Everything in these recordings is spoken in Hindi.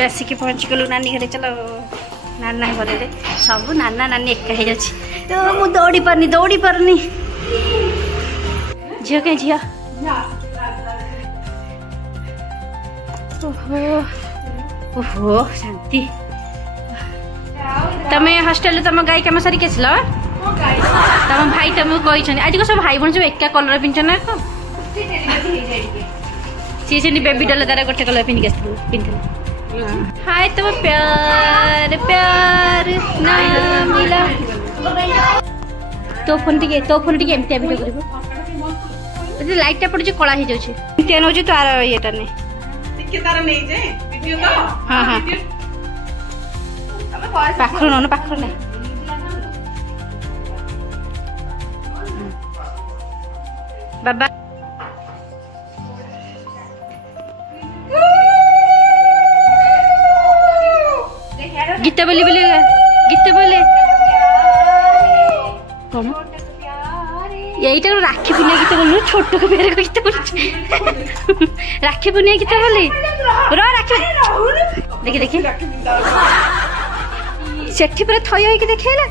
ଏବେ ଆସିକି ପହଞ୍ଚିଗଲୁ ନାନୀ ଘରେ। ଚଲ नाना घरे सब नाना नानी एका हो जाए मु दौड़ी पारनी झील कहीं झील ओहो ओहो शांति तमें हॉस्टल तुम गाई कम सारिक आसल तुम भाई तुमको कही आज को सब भाई भौणी सब एका कलर पिंध ना सी से बेबी डल तार गोटे कलर पिंधि हाय तुम प्यार प्यार ना मिला तो फोन टी एमती भिडियो कर लाइट पड़ कला हो जाए नौ तार येटा नहीं हाँ हाँ पाखर नौन पाखर ना बाबा गीत बोली बोले कौन यही राखी पुनिया गीत बोलू छोट पेड़ गीत बोल राखी पुनिया गीत बोली राखी देखी देखी सेठी पूरा थय होइके देखैला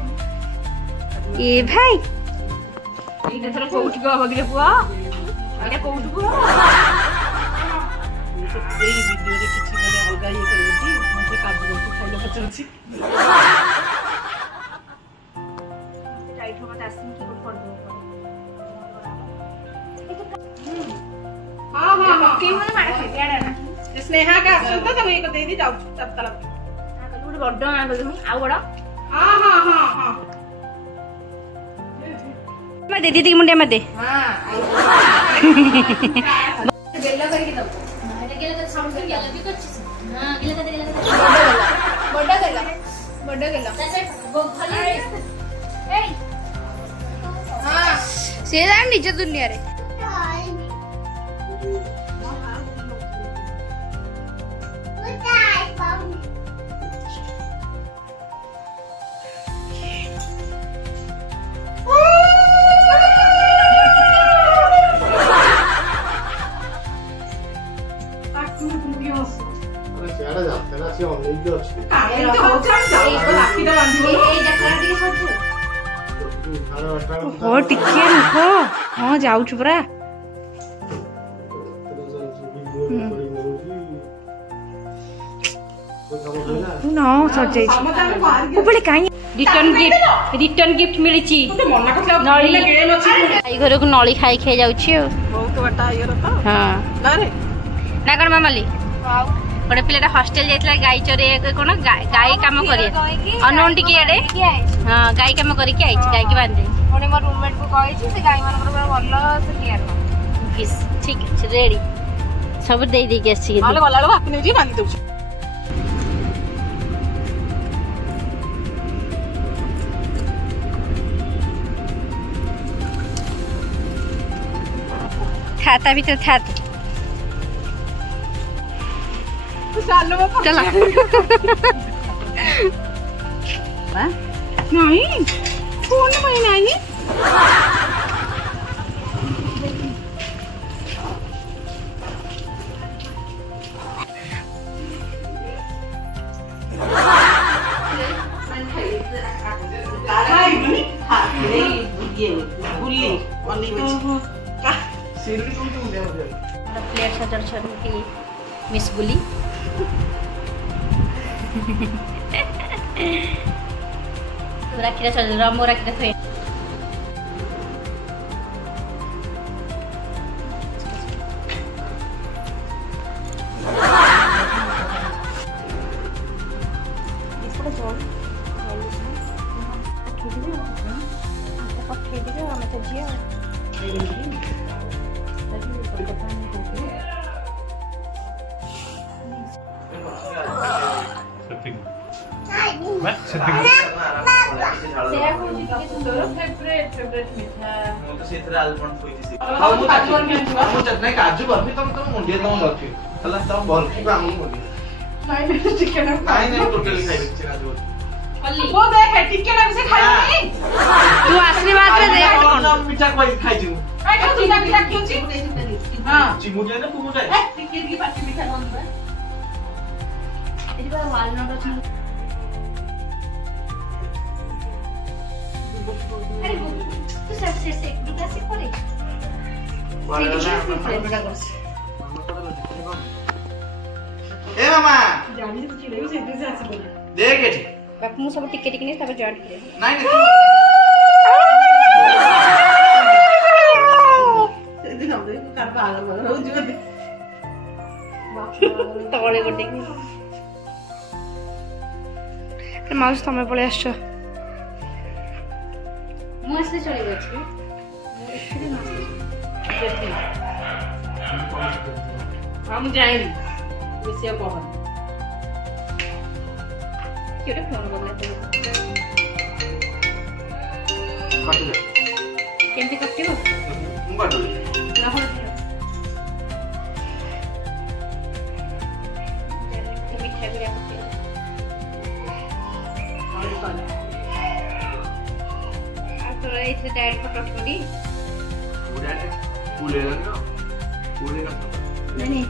ए भाई एटा थोर कोउठी गो बगरे पुआ एटा कोउठी पुआ ए वीडियो रे किछि माने अलगा ये करबी मते काज करती खाइलो पचरछि टाइट हो मत आसिन की पड़ दो हां हां हां के मन मार खाइ एडा ना स्नेहा का आसु तो तुम एक दे दी जाउ तब तला गोटे बड़ ना बोलू आ बड़ हां हां हां हां मैं दे दीदी मुंडिया में दे हां बेला करके दो गेला तो साउंड कर गेला भी करछ हां गेला बड़ा गेला से भली ए हां से जान निज दुनिया रे हाँ जाऊ पूरा रिटर्न गिफ्ट मिली घर को नली खाई खाई जाऊँ हाँ ना कौन मामाली गोटे पिला हॉस्टल जाइए गाई चोरे कौन गाई कम कर अनोन टी हाँ गाई कम करके आई गाई की बांधे मो रूममेट को कही से गाई मान भल से केयर फिश ठीक है रेडी सब दे देके आसी गला बांधी दे खाता भी तो था चला नहीं फोन में नहीं प्लेट सजड़ की मिस गुली राखी रमो राखी थे काजू बर्फी तुम मुंडिया तुम रखी हला तुम बर्फी को आमु मुंडी नहीं चिकन नहीं टोटली खाइ काजू वो देख चिकन से खाइ तू आशीर्वाद रे दे हम मीठा कोई खाइ छु ए क्यों मीठा क्यों छी हां चिमु जाए ना पुमु जाए चिकन की पार्टी मीठा बन बा ଏଠି ବା ୱାଲନଟ୍ ଅଛି। ଆରେ ତୁ ସେ ଦୁଟା ସେ ପରେ ए मामा जानी तो चिड़े से इधर से आसी बोले देख एठी बाप मु सब टिके टिके तब जॉइन करे नहीं दिन हम देख कर पागल हो जो तळे गोटे माउस तमे पळे आछो मु असले चली गछि हम जाएंगे विषय पवन केटे फोन बदला काट दे केमती कटियो मु काट दे ना हो मिठा बिया कटियो आ तो इसे डायरेक्ट फोटो छोड़ी पूरे ना पूरे का नहीं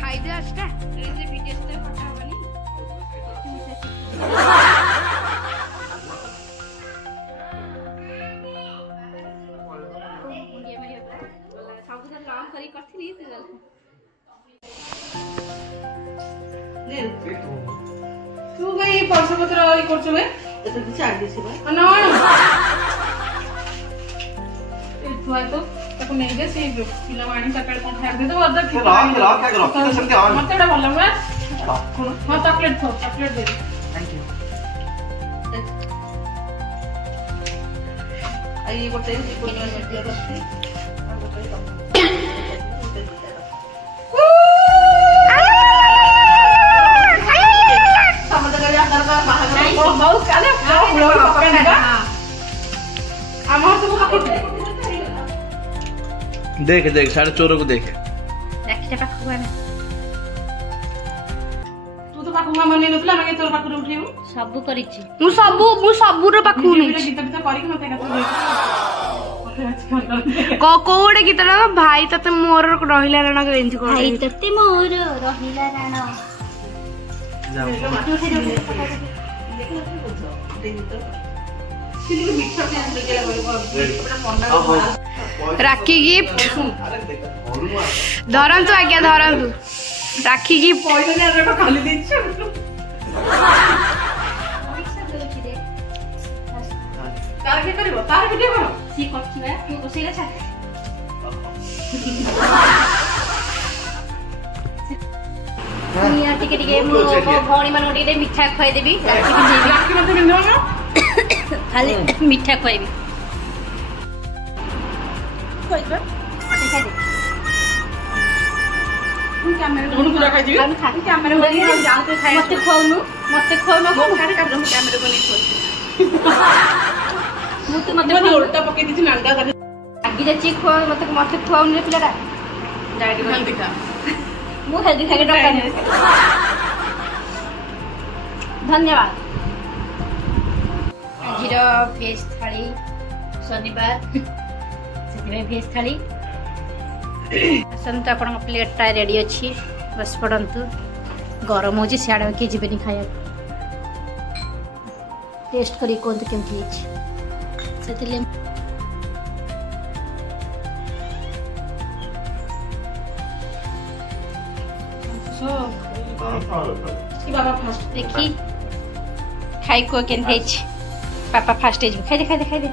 खाइदे आछटा ऐसे वीडियो से फोटो हबनी सब कुछ काम करी करथली तू भाई पर्स पत्र ई करछु बे एते किछ आगे छी बे ना ए तू आइ तो ताको नै जे से पिला वाणी सकाळ कोन खाइ दे तो अदर की रॉक क्या रॉक तो समझे और मत एटा भला बे कौन हां चॉकलेट दे थैंक यू आई गोटे कोन दिया करछि समझ गया अंदर का बाहर बहुत काले बहुत पकड़ेगा हम तो देख देख साढ़े चोरों को देख राखीटा पाखु आना तू तो पाखु मामा नै नतला मैं तोर पाखु उठियो सब करिछि मु सबु रो पाखु नै गीत गीत करी मते का कोडे गीत ना भाई तते मोर रहिला रण केंति को भाई तते मोर रहिला राण राखी गिफ्ट धरंतु आज्ञा धरंतु राखी गिफ्ट खाली दीछ तार के करबो तार वीडियो करो सी करछि बा तू बसैला छा निया टिके टिके मो भौणी मान टिके मिठा खवाई देबी राखी पिंधेबी राखी मते बिंदो ना खाली मिठा खवाइबी कोइ बा खाइ दे तू कैमरा दोनों पूरा खाइ दियो हम खा कैमरा में जान के खाइ मते खवाउनु को खारे का कैमरा को नहीं खोल मते उल्टा पके दी नांगा कर आगे जा चीक खवा मते खवाउनु रे पिलाटा डायरेक्ट हेल्दी खा मु हेल्दी खाके डका नै धन्यवाद आजिर भेज थाली शनिवार से भेज थाली आसंत आपण प्लेटा रेडी अच्छी बस पड़तु गरम हो सियाड़े किए जीवन खाया टेस्ट करी कहते केमती से बाबा फास्ट देखी खाई को केनते पापा फास्ट खाई दे खाई दे खाई दे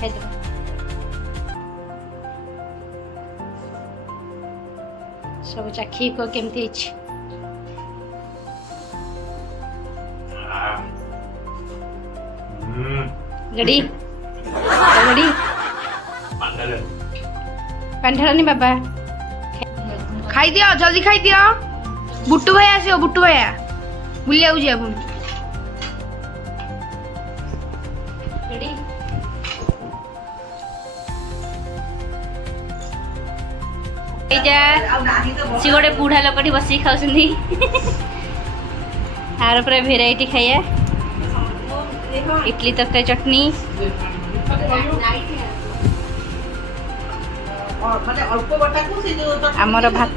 खाई दे सब चाखी को केमती गड़ी गड़ी पांढरानी बाबा खाई दियो जल्दी खाई दियो बुट्टू भाई आसियो बुट्टू भाई बुलिया उजिया पुन गड़ी सी गोटे बुढ़ा लोकटी बस खाऊँ आर पर भेराइटी खाइए इडली तरकारी चटनी आमर भात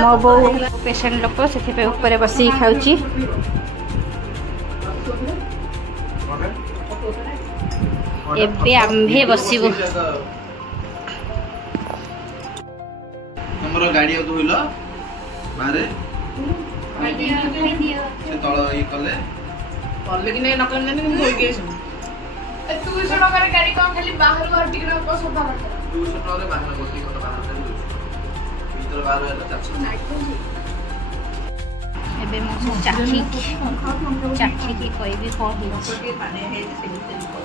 मो बो पेसेंट लोक से बस खाऊँ एबे आम्भे बसिबु हमरो गाड़ी धोइल बारे से तळ ई कले कि नहीं नकल नहीं हम धोई गेस 200 टका रे गाड़ी कोन खाली बाहर हटी के को सोफा करता 200 टका रे बाहर गति को बाहर से भीतर बाहर है 400 एबे मो चाखी की कोई भी कोन ही पानी है से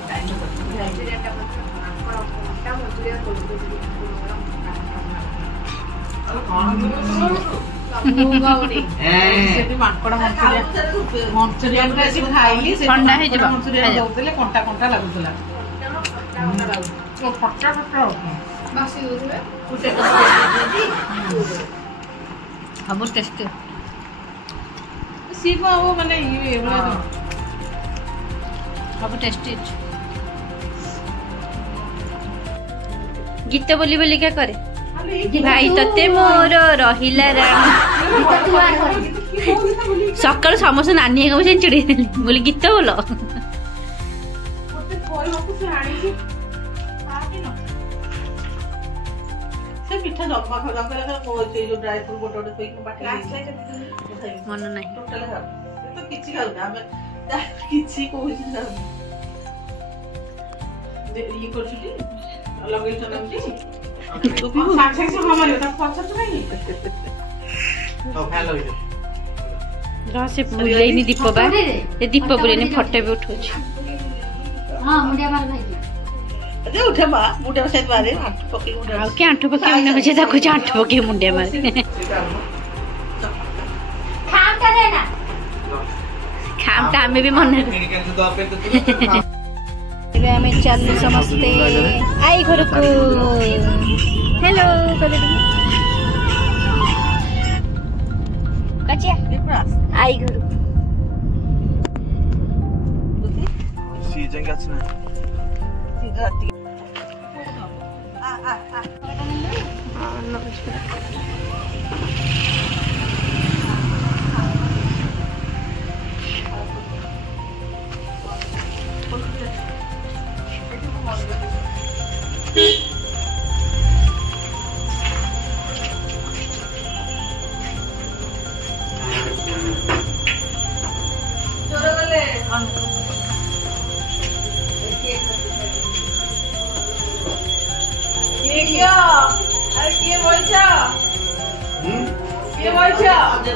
टाइम गीत बोली बोली क्या करे भाई तते मोर रहिला सकाल समस्त नानी चिड़ी बोली गीत बोल पिठा जमा खा ड्राई फ्रूट गोटे मन ना तो किसी खाऊना किसी ये कर से बुलेनी दीप बा दीप बुलेनी फटो भी उठो उठे बा मुंडिया से मारे आंठू पके मुंडिया आ के आंठू पके मुंडिया में जा कुछ आंठू पके मुंडिया मारे खामटा देना खामटा हमें भी मन हमें चलू समस्ते आई घर को हेलो कचिया आई घर सीजन का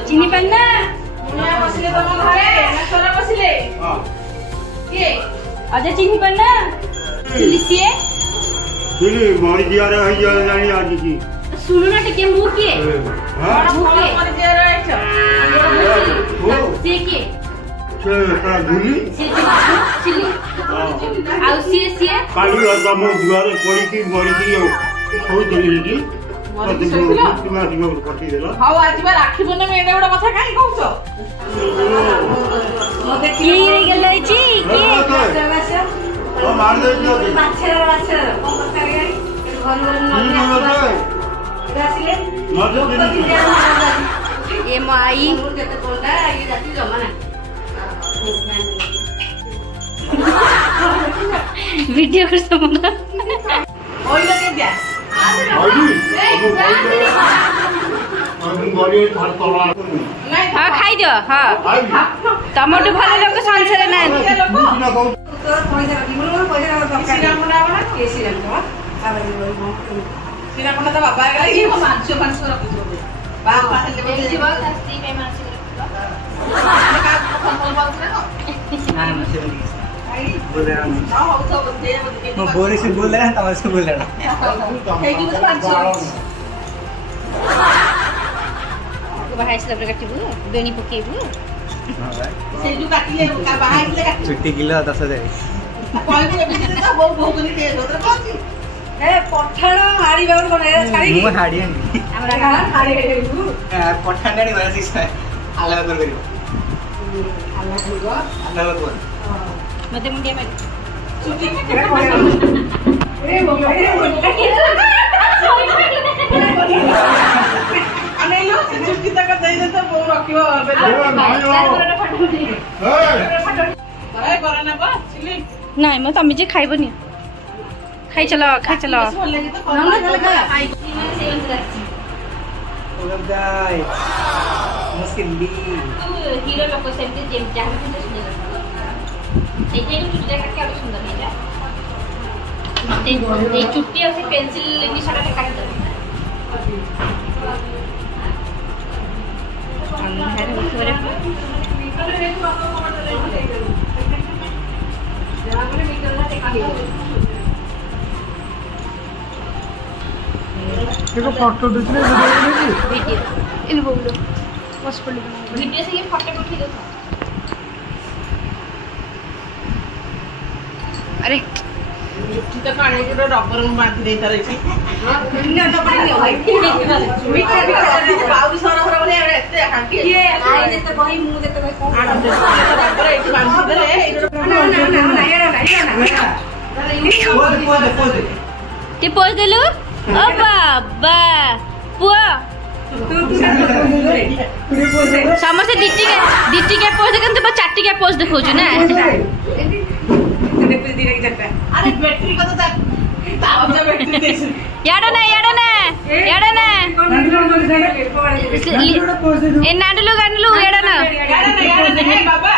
चिनी पन्ना बसले तुम घरे ना बसले के अजय चिनी पन्ना लिसिए सुनी मोर दिया रे हई जानी आज की सुनो ना टिके मुंह के हां मोर दिया रे से के का धुली चिली आउ सी काली हम दुआरे पड़ी की मरी की हो देली की हाउ आज बार राखी बने में एडे बड़ा कथा काई कहउछ मते की रे गेलै छी के ओ मार दे दियो माछर कोन करे घर घर आसिले ये माई जते कोलटा ये जाति जमाना वीडियो कर समना ओइ लगे दिया हाँ खाई दियो हाँ तमटू भल लोक संसार ना किना कोना त बाबा गला ये मांस रखि दो बाबा हेले बोले जीव सी पे मांस रखिबा का फोन बाउला ना ना से बोले ना हो तो दे मैं बोले से बोल रहा था उसको बोल रहा हे की बस 500 बाहर से लबरे काटिबू बेणी पकेबू हां भाई से जो काटिले का बाहर ले काट छुट्टी किलो 10000 कोई को बिजली तो बहुत बनी दे होतर कोची ए पठाण हाड़ी बाबू कोन छाड़ी मु हाड़ी आनी हमरा का हाड़ी गेलु पठाण डाडी वाला सिस आला कर करियो आला होगो आला कर मते मुंडिया मारी छुट्टी ए वो अने लो छुट्टी तक दे दे तो वो रखियो ए करना बा चिल्ली नहीं मैं तमी जे खाइबनी खाई चलो ना खाई दाई मुश्किल दी हीरो लोग सेमती जेम जहाँ भी सुंदर सुंदर सेटे को चुट्टी का क्या सुंदर है क्या ये चुट्टी और से पेंसिल लेनी सारा का काट दो अंदर ऊपर देखो फोटो दूसरे वीडियो इन बोलो बस पड़ वीडियो से ये फोटो उठी दो अरे चिता काढे के रबर में बांध दे तारे से ना तो पड़ी भाई मीटर बाबू सर हर बोले एते हांकी ये आई दे तो भाई मुंह दे तो भाई कोन रबर एठी बांध दे ना ते पोज देलु ओ बाबा पुआ समस्त डिटी के पोज देखन तो चाटी के पोज देखौ छु ना अरे बैटरी को तो ताजा बैटरी दे याडा ना ए नाडलु गाडलु याडा ना हे बाबा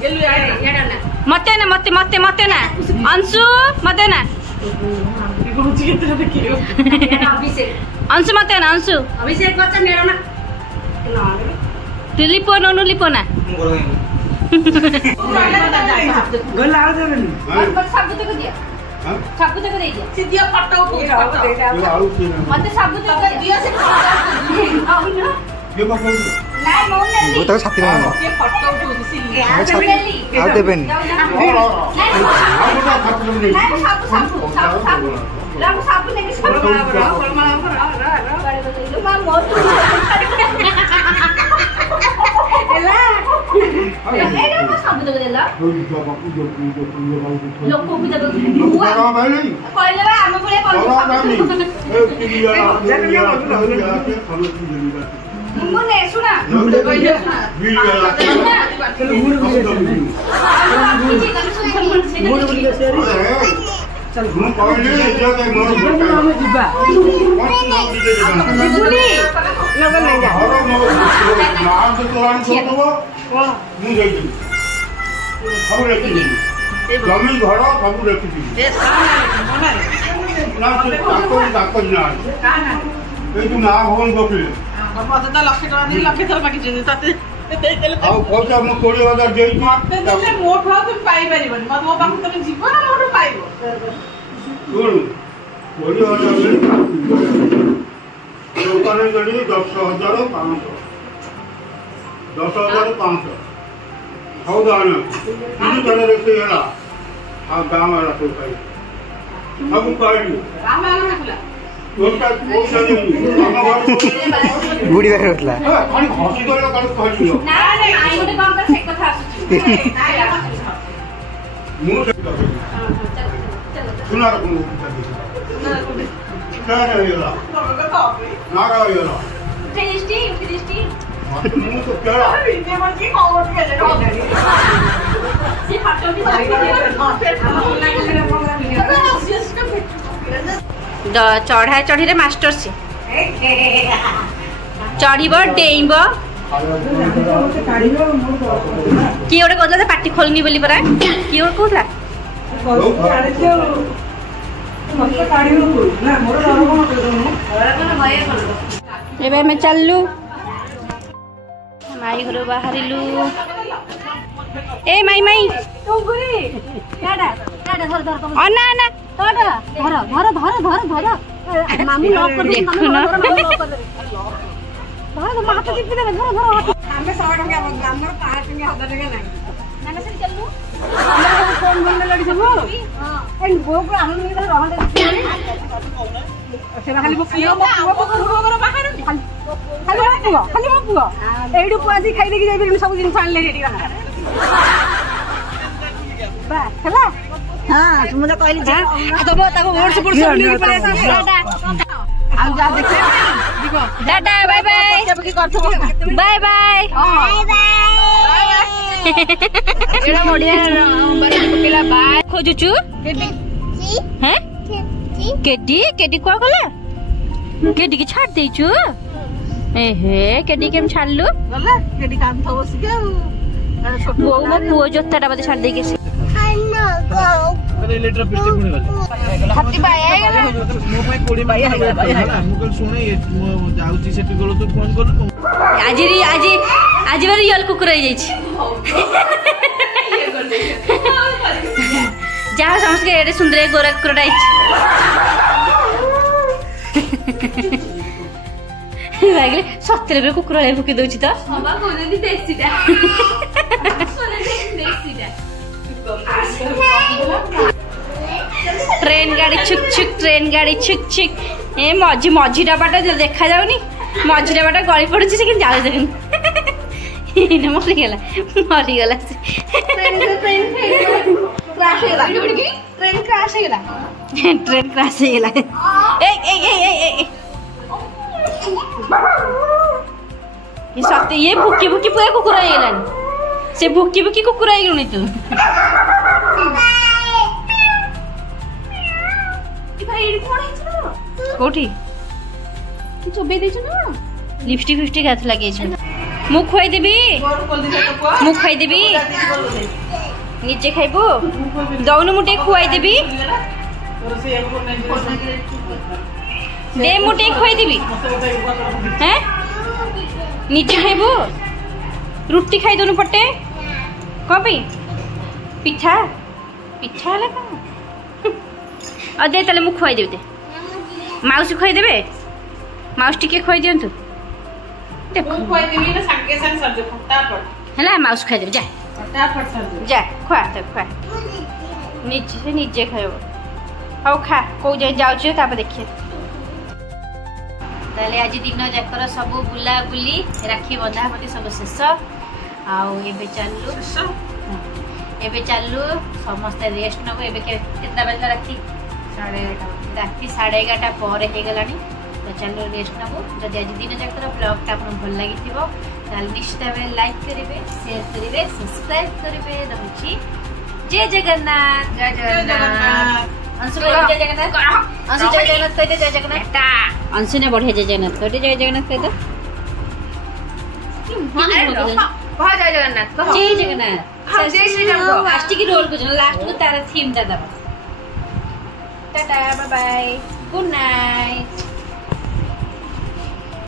गेलु याडा ना मते ना अंशु मते ना गुरुजी के तरफ कियो अभिषेक अंशु मते ना अंशु अभिषेक बच्चा मेरा ना लिपो ननु लिपो ना गोल आ दे बनी साबुत को दिया साबुत को दे दिया सीधा फोटो उठा मते साबुत को दिया से ये बात नाही मौन वो नेली तो छाती में ये फोटो उठो सी आ दे बनी नाही साबु नेली साबु मा मोर एला एला को साबु दे देला लोक को भी दे कहले बा हम बोले मुने सुना चल हम पहले जो के मोर जीवा बुनी नगर ले जा नाम तो तोरान छोटो मु जाई हम रखी जमी घर सब रखी ए सामने ना ताको ना ए तू ना होन बकले मते तो लक्ष टका दे लक्ष थर बाकी जे तते दे देले आ पैसा मु 20000 देई मते देले मोट भाव तुम पाई परिबन मत वो बाकी तुम जीवन मोट पाइबो सुन 20000 लोकाने गडी 10500 10500 हाउ दाना इनी करे रखे याला आ गाम वाला तो पाई अब पाई राम आला खुला ओटा ओटा गुडी बारे उठला खाली हसी गयो काल कहलियो ना आई गोटे काम कर से कथा आसुची मु सुना रो क्या रे याला ना गा याला फिनिश्टी मु तो क्या इने मन की खबर के ले से फोटो भी चढ़ा चढ़ी रे मास्टर से चढ़ब डेइब किए गोटे कहला पार्टी खोलनी बोली परा किए गोटे कहला एबे मैं चललु माई घर बाहरिलु ए माई माई अना अना मामी लॉक कर दे हमें 100 टका हमर 5 टका 1000 टका नहीं नाना से चललु हम फोन करने लड़ी सब हां एंड वो को हम नहीं रह दे से खाली वो पियो घर बाहर खाली वो एडू पासी खाई देकी जाई सब दिन फान ले रेडी रहा बा चला हां तुम तो कहली जा तो ताको वोट से पुरस नहीं पड़े आ जा देखते देखो टाटा बाय बाय की करथबो बाय बाय बाय बाय एड़ा बढ़िया बारी पकेला बाय खोजुचु हैं केडी केडी को गला केडी के छाड़ देचु ए हे केडी केम छाड़लु गला केडी काम थबो सिके छोट वो पुओ जोत्ताटा बदे छाड़ देके अरे लेटर पिस्टे पुणे गले हाथी बाय आइगला मो पे कोडी बाय आइगला मुकल सुने जाउची सेठी गलो तो फोन करलु आज बार रियल कुकुर हो जाइछि जा समझ के एडे सुंदर गोरा कुकुरटा आइछि सत्तर कुकुर फुकी दौची तो ट्रेन गाड़ी छुक छुक ट्रेन गाड़ी छुक छुक ए मझी डबाटा देखा जाऊनी मझी डबाटा गली पड़ुची से जाऊ देखुन मरीगला ट्रेन क्रैश सत्य ये भुकी भुकी पूरा कुकुर हो गलानी से भुकी भुकी कुकुर हो गलुनी तू कोठी लिपस्टिक फिस्टिक हाथ लगे मु खुआई देबी नीचे खाइबू दौनु मुटे खुआई देबी दे मुटे खुआई देबी हैं नीचे खाइबू रुटी खाई दोनु पटे कौन पई पिठा पिठा लगा दे ताले मु खुआई देबी दे माउसी खुआई देबे माउस टिके खुआई दियंतु देखो खुआई देबी ना संगे संग सब फटाफट हला माउस खुआई देबे जा फटाफट सब जा खुआ तो खुआ नीचे खाइब हाउ खा को जाए जाउछु तापर देखिए ताले आज दिन जाकर सब बुला बुली राखी बंधा बंधी सब शेष आउ एबे चालू समस्त रेस्ट नबो एबे केतना बजे राखी 11:30 राति 11:30 पर हे गलानी तो चलो रेस्ट नबो जदि आज दिन जाकर ब्लॉग ता आपन भल लागि थिबो ताल निश्चित भाबे लाइक करिवे शेयर करिवे सब्सक्राइब करिवे रहउची जय जगन्नाथ जय जगन्नाथ अंशु जय जगन्नाथ अंशु जय जगन्नाथ कहते जय जगन्नाथ अंशु ने बढ़िया जय जगन्नाथ कहते जय जगन्नाथ कहते कह जय जगन्नाथ जय जगन्नाथ जय श्री राम को लास्ट की रोल को लास्ट को तारा थीम दा tata bye bye good night